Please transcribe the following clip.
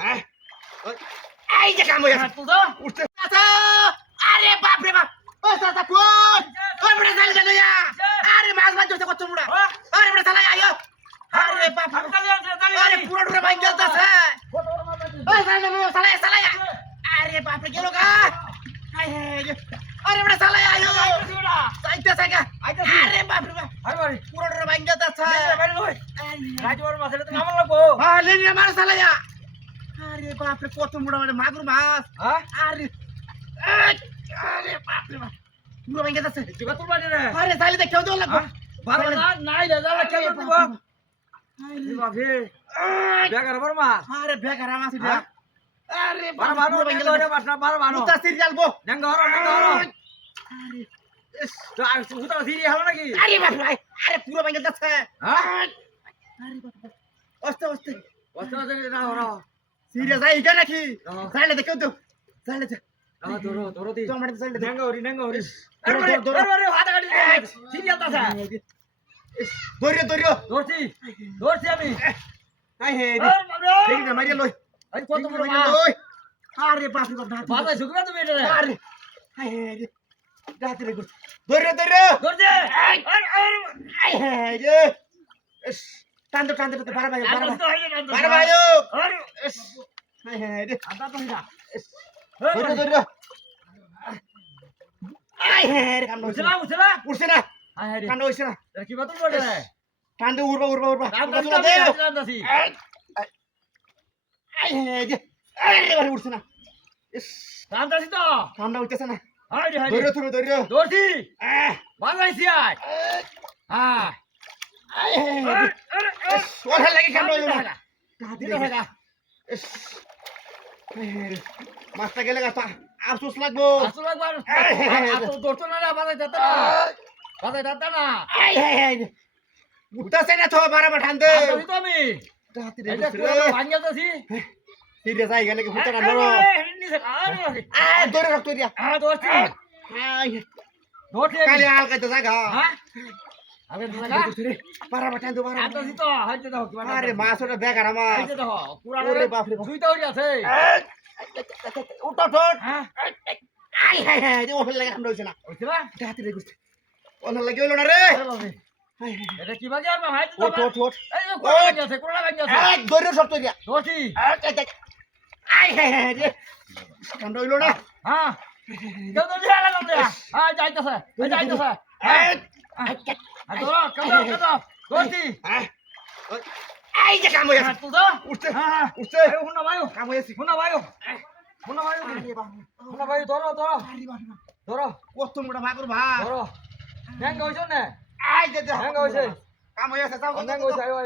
হ্যাঁ এই যে কাম হইছে তুই তো উঠতে আরে বাপ রে বাপ ও সাতা কোন ওই বড় জাল জানো ইয়া আরে মাছ মাছ ধরতে কত মুড়া আরে বড় সালা আইও আরে বাপ আরে পুরো পুরো ভাই গেলতাছে ওই জাল জানো সালা সালা আরে বাপ রে গেল গা আরে বড় সালা আইও আইতে সাগা আরে বাপ রে বাপ আরে পুরো পুরো ভাই গেলতাছে বাইরে লই রাজবার মাছলে তো নাম লাগবো হ্যাঁ লে নিয়ে মার সালা আরে বাপ রে কত মুড়া মানে মাগুর মাছ আরে আরে বাপ রে বাপ পুরো ভাই গেলতাছে কি বাত বাড়ি রে আরে সাইলে দেখেও তো লাগবো বাবা নাই রে জালা কেন দিব আরে বাপ রে বেগার বর্মা আরে বেগার মাছ এটা আরে বাবা বানো বেঙ্গল রে বাসনা বারো বানো উতা সিরিয়াল বো নেঙ্গ হরো আরে তো আর উতা সিরিয়াল হলো নাকি আরে বাপ ভাই আরে পুরো বেঙ্গল যাচ্ছে আরে বাপ অস্তে অস্তে অস্তে অস্তে না হরো সিরিয়াস আই এটা নাকি সাইলে দেখো তো সাইলে ধরো ধরো দি তোমরা সাইলে নেঙ্গ হরি আরে ধরো হাত গাড়ি সিরিয়াল তাছা ধরিও ধরিও ধরছি আমি আই হে ঠিক না মারিয়া লই আই কত বড় মাছ ওই আরে বাপ রে বাপ বাবা ঝুকবা তুমি এটা আরে আই হে রাতে রে ধরিও ধরছে আই হে রে টান্দো তো বারা ভাই বারা ভাই আরে আই হে রে আদা তো না ধরিও আই হে রে কাম উঠছে না আই হে রে কাম হইছে না কি বাত বলে রে টান্দো উড়বা টান্দছি আই হে রে আরে বারে উঠছে না টান্দছি তো কামটা উঠতেছে না আই রে ধরিও তুমি ধরছি বাজাইছি আই হ্যাঁ আই হে ওরে লাগি কাম হইলো না দিলো হেগা মাছটা গেলে গা আফসোস লাগবো আর ধরতো না রে বাজাই দাতা না আই হে উঠতেছে না তো বারা বাঠানতে তো আমি তাতে রে ভাঙিয়া যাচ্ছি সিরিয়াস আই গেলে কি ফুটা না ধরো ধরে রাখতো দিয়া ধরছি কালি হালকা তো জায়গা হ্যাঁ আগে তো জায়গা বারা বাঠানতে বারা আতাছি তো হাইতে দাও আরে মাছ ওটা বেকার আমার হাইতে দাও পুরা ওরে বাপ রে দুইটা হই আছে উঠো ঠোট আই হাই হাই যে ওফল লাগে আমরা হইছে না তাতে রে গুস্তি ওনা লাগে হইলো না রে এটা কি বাজে আর ভাই তো ওঠ এই যে কোলা ভাঙি আছে এই দড়ির শর্ত দিয়া ধরছি আই হাই হাই রে কামড় হইলো না হ্যাঁ কেউ তো দিয়া লাগাম দিয়া যাইতাছে ধরো ধরছি এই যে কাম হইছে তুই তো উঠছে হুনা ভাই কাম হইছে হুনা ভাই ধরো কত মোটা মাগুর ভাই ধরো ব্যাংক হইছো না আই যে ব্যাংক হইছে কাম হইছে যাও ব্যাংক হইছে আয়ো